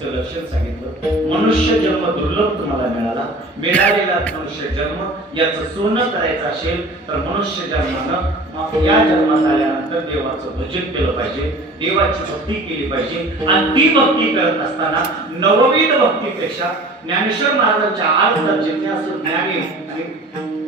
भक्तीचं लक्षण सांगितलं। मनुष्य जन्म दुर्लभ तुम्हाला मिळाला, मिळालेला मनुष्य जन्म याचं सोनं करायचं असेल तर मनुष्य जन्मानं या जन्मात आल्यानंतर देवाचं भजन केलं पाहिजे, देवाची भक्ती केली पाहिजे। आणि ती भक्ती करत असताना नवविध भक्तीपेक्षा ज्ञानेश्वर महाराजांच्या 8 दर्जाचे असं ज्ञानी आणि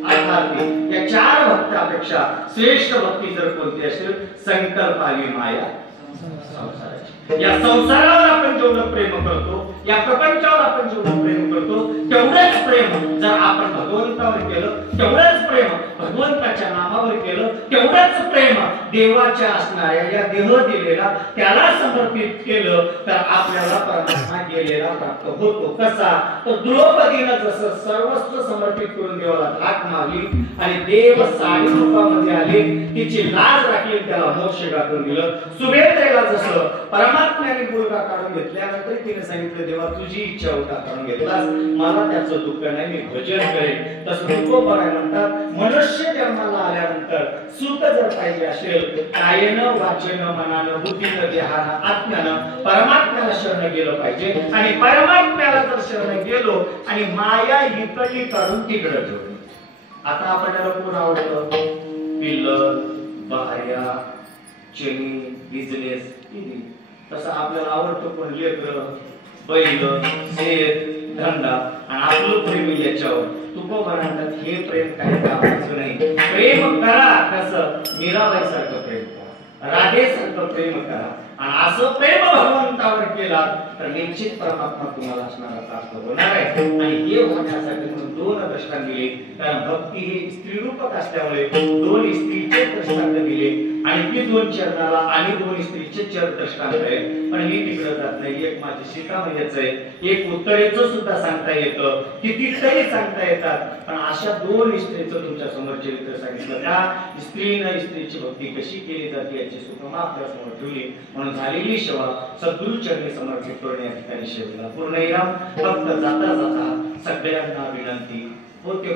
अर्थार्थी या 4 भक्तापेक्षा श्रेष्ठ भक्ती जर कोणती असेल, संकल्पावी माया संसाराची। या संसारावर आपण जेवढं प्रेम करतो, या प्रपंचावर आपण जेवढं प्रेम करतो, तेवढेच प्रेम जर आपण भगवंतावर केलं, तेवढेच प्रेम भगवंताच्या नामावर केलं, तेवढेच प्रेम देवाच्या असणाऱ्या या देह दिलेला त्याला समर्पित केलं तर आपल्याला परमात्मा गेलेला प्राप्त होतो। कसा? तर द्रौपदीनं जसं सर्वस्व समर्पित करून देवाला हाक मारली आणि देव साडी रूपामध्ये आले, तिची लाज राखली, त्याला मोक्ष गाठून दिलं। सुभेद्रेला जसं परमात्म्याने मुलगा काढून घेतल्यानंतर तिने सांगितलं, देवा तुझी इच्छा होता काढून घेतलास, मला त्याचं दुःख नाही, मी भजन करेन। तसं तुकोबराय म्हणतात, मनुष्य जन्माला आल्यानंतर सुख जर पाहिजे असेल, कायेनं वाचेनं मनानं बुद्धीनं देहानं आत्म्यानं परमात्म्याला शरण गेलं पाहिजे। आणि परमात्म्याला जर शरण गेलो आणि माया इकडली काढून तिकडे ठेवली, आता आपल्याला कोण आवडतं? पिल्लर, बाया, चेनी, बिझनेस, तसं आपल्याला आवडतं पण लेकर, बैल, शेत, धंदा आणि आपलं प्रेम याच्यावर। तुकोबराय म्हणतात, हे प्रेम काही कामाचं नाही। प्रेम करा कसं? मीराबाई सारखं प्रेम करा, राधे सारखं प्रेम करा। आणि असं प्रेम भगवंतावर केला तर निश्चित परमात्मा तुम्हाला असणारा प्राप्त होणार आहे। आणि हे होण्यासाठी म्हणून 2 दृष्टांत दिले, कारण भक्ती ही स्त्री रूपक असल्यामुळे 2 स्त्रीचे दृष्टांत दिले आणि ती 2 चरणाला आणि 2 स्त्रीचे दृष्टांत आहे। पण हे तिकडे जात नाही, एक माझी सीतामयीचं आहे, एक उत्तरेचं सुद्धा सांगता येतं, कितीतरी सांगता येतात। पण अशा 2 स्त्रीचं तुमच्या समोर चरित्र सांगितलं, त्या स्त्रीनं स्त्रीची भक्ती कशी केली जाते याची सुखमा आपल्या समोर ठेवली। म्हणून झालेली सेवा सद्गुरु चरणी समर्पित करून या ठिकाणी शेवटला पूर्ण विराम। फक्त जाता जाता सगळ्यांना विनंती होते